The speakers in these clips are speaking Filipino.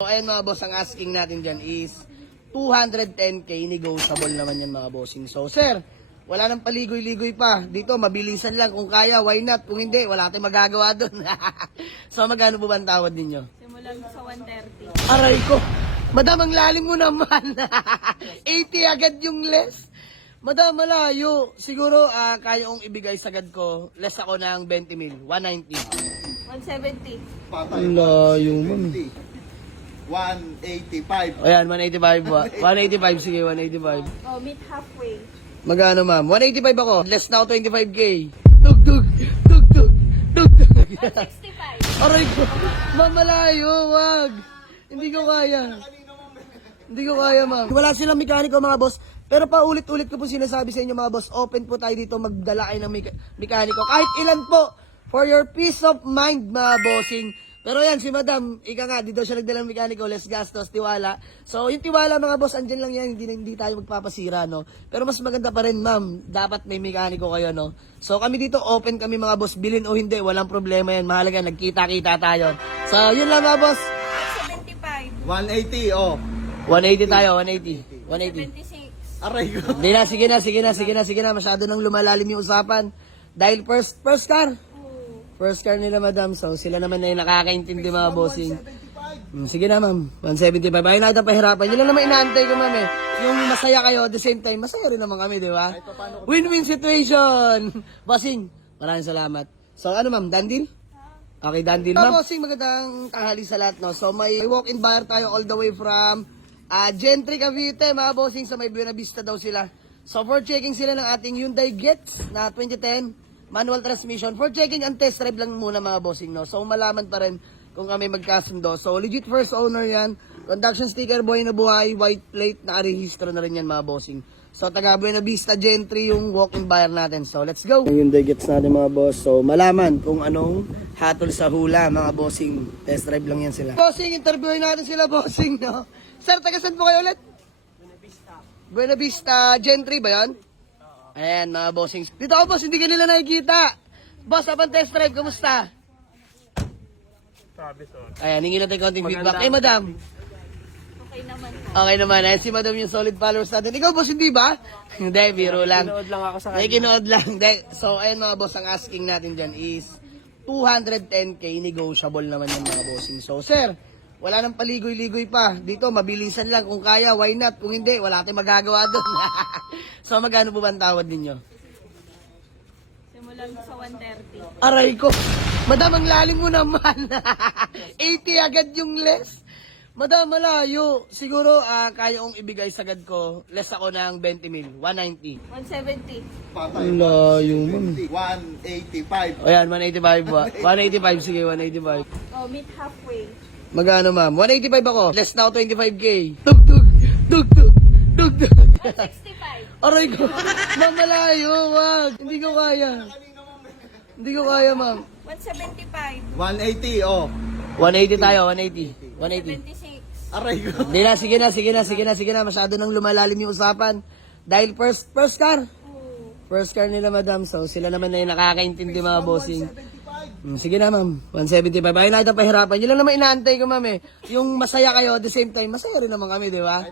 So ayun mga boss, ang asking natin dyan is 210k, negotiable naman yan mga bossing. So sir, wala nang paligoy-ligoy pa. Dito, mabilisan lang. Kung kaya, why not? Kung hindi, wala tayong magagawa doon. So magkano po ba ang tawad ninyo? Simulan sa 130. Aray ko! Madam, ang lalim mo naman. 80 agad yung less. Madam, malayo. Siguro, kaya kong ibigay sagad ko. Less ako ng 20 mil. 190. 170. Ang layo man. 185. Ayan, 185 ba? 185, sige, 185. Oh, meet halfway. Magkano ma'am? 185 ako. Less na ako 25k. Tug-tug! Tug-tug! Tug-tug! 165. Aray ko! Ma'am, malayo. Wag! Hindi ko kaya. Hindi ko kaya, ma'am. Wala silang mekaniko, mga boss. Pero paulit-ulit ko po sinasabi sa inyo, mga boss. Open po tayo dito. Magdala kayo ng mekaniko. Kahit ilan po. For your peace of mind, mga bossing. Pero yan, si madam, ika nga, dito siya nagdala ng mekaniko, less gastos, tiwala. So, yung tiwala mga boss, andyan lang yan, hindi tayo magpapasira, no? Pero mas maganda pa rin, ma'am, dapat may mekaniko kayo, no? So, kami dito, open kami mga boss, bilhin o hindi, walang problema yan, mahalaga, nagkita-kita tayo. So, yun lang mga boss. 175. 180, oh. 180 tayo, 180. 180. 76. Aray ko. Hindi na, sige na, masyado nang lumalalim yung usapan. Dahil first car. First car nila, madam. So, sila naman na yung nakakaintindi mga bossing. Sige na, ma'am. 175. Ayaw natin pahirapan. Yun lang naman inaantay ko, ma'am, eh. Yung masaya kayo, at the same time, masaya rin naman kami, di ba? Win-win situation. Bossing, maraming salamat. So, ano, ma'am? Done deal? Okay, done deal, ma'am. Bossing, magandang tanghali sa lahat, no? So, may walk-in buyer tayo all the way from Gentry, Cavite, mga bossing. Sa may Buena Vista daw sila. So, for checking sila ng ating Hyundai Getz na 2010 manual transmission. For checking and test drive lang muna mga bossing, no? So, malaman pa rin kung kami magkasundo. So, legit first owner yan. Conduction sticker, buhay na buhay, white plate, nakarehistro na rin yan mga bossing. So, taga Buena Vista Gentry yung walk-in buyer natin. So, let's go! Yung gets natin mga boss. So, malaman kung anong hatol sa hula mga bossing. Test drive lang yan sila. Bossing, interviewin natin sila bossing, no? Sir, taga saan po kayo ulit? Buena Vista Gentry ba yan? Ayan, mga bossing. Dito ako, boss. Hindi ka nila nakikita. Boss, abang test drive. Kamusta? Ayan, hingi natin konting feedback. Eh, madam. Okay naman. Okay naman. Ayan, si madam yung solid followers natin. Ikaw, boss, hindi ba? Hindi, biro lang. Kinood lang ako sa May kinood lang. So, ayan mga boss, ang asking natin dyan is 210k, negotiable naman yung mga bossing. So, sir, wala nang paligoy-ligoy pa. Dito, mabilisan lang. Kung kaya, why not? Kung hindi, wala tayong magagawa doon. So, magkano po ba ang tawad ninyo? Simulan sa 130. Aray ko! Madam, ang lalim mo naman. 80 agad yung less. Madam, malayo. Siguro, kaya kong ibigay sagad ko. Less ako ng 20 mil. 190. 170. Ang layo man. 185. Ayan, 185 ba? 185, sige, 185. Oh, meet halfway. Magkano, ma'am? 185 ako. Less na ako 25k. Tug-tug! Tug-tug! Tug-tug! 165. Aray ko! Ma'am, malayo. Wag! Hindi ko kaya. Hindi ko kaya, ma'am. 175. 180, oh. 180 tayo, 180. 180. 76. Aray ko. Hindi na, sige na. Masyado nang lumalalim yung usapan. Dahil first car. First car nila, madam. So, sila naman na yung nakakaintindi mga bossing. Sige na, ma'am. 175. Ayaw natin pahirapan. Yun lang naman inaantay ko, ma'am, eh. Yung masaya kayo, at the same time, masaya rin naman kami, di ba?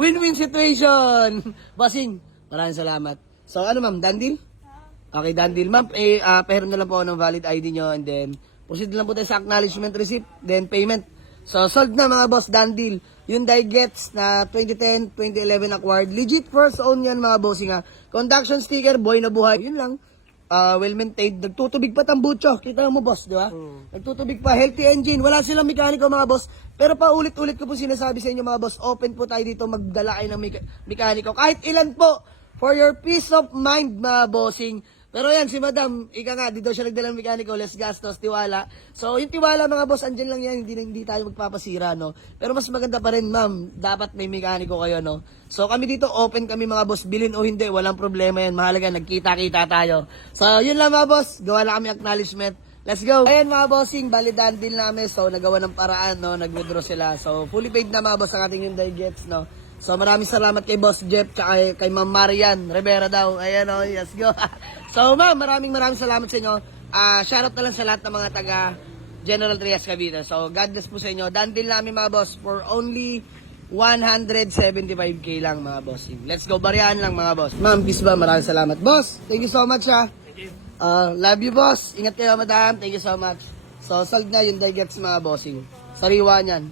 Win-win situation. Bossing, maraming salamat. So, ano, ma'am? Done deal? Okay, done deal. Ma'am, pahiram na lang po ako ng valid ID nyo, and then, proceed lang po tayo sa acknowledgement receipt, then payment. So, sold na mga boss, done deal. Hyundai Getz na 2010, 2011 acquired. Legit first own yan mga bossing, ha. Conduction sticker, buhay na buhay. Yun lang. Well-maintained. Nagtutubig pa tambucho. Kita mo, boss, di ba? Nagtutubig pa. Healthy engine. Wala silang mekaniko, mga boss. Pero paulit-ulit ko po sinasabi sa inyo, mga boss. Open po tayo dito. Magdala kayo ng mekaniko. Kahit ilan po. For your peace of mind, mga bossing. Pero yan, si madam, ika nga, dito siya nagdala ng mekaniko, less gastos, tiwala. So, yung tiwala mga boss, andyan lang yan, hindi tayo magpapasira, no? Pero mas maganda pa rin, ma'am, dapat may mekaniko kayo, no? So, kami dito, open kami mga boss, bilhin o hindi, walang problema yan, mahalaga, nagkita-kita tayo. So, yun lang mga boss, gawa lang kami acknowledgement. Let's go! Ayan mga bossing, balidan din namin, so, nagawa ng paraan, no? Nag-withdraw sila. So, fully paid na mga boss ang ating Hyundai Getz, no? So maraming salamat kay Boss Jeff tsaka kay Ma'am Marian Rivera daw. Ayan o, let's go. So ma'am, maraming salamat sa inyo. Shoutout na lang sa lahat ng mga taga General Trias Cavite. So, God bless po sa inyo. Done deal namin mga boss for only 175k lang mga bossing. Let's go, barihan lang mga boss. Ma'am, peace ba? Maraming salamat. Boss, thank you so much ha. Thank you. Love you boss. Ingat kayo madam. Thank you so much. So, sold na yung Digets mga bossing. Sariwa niyan.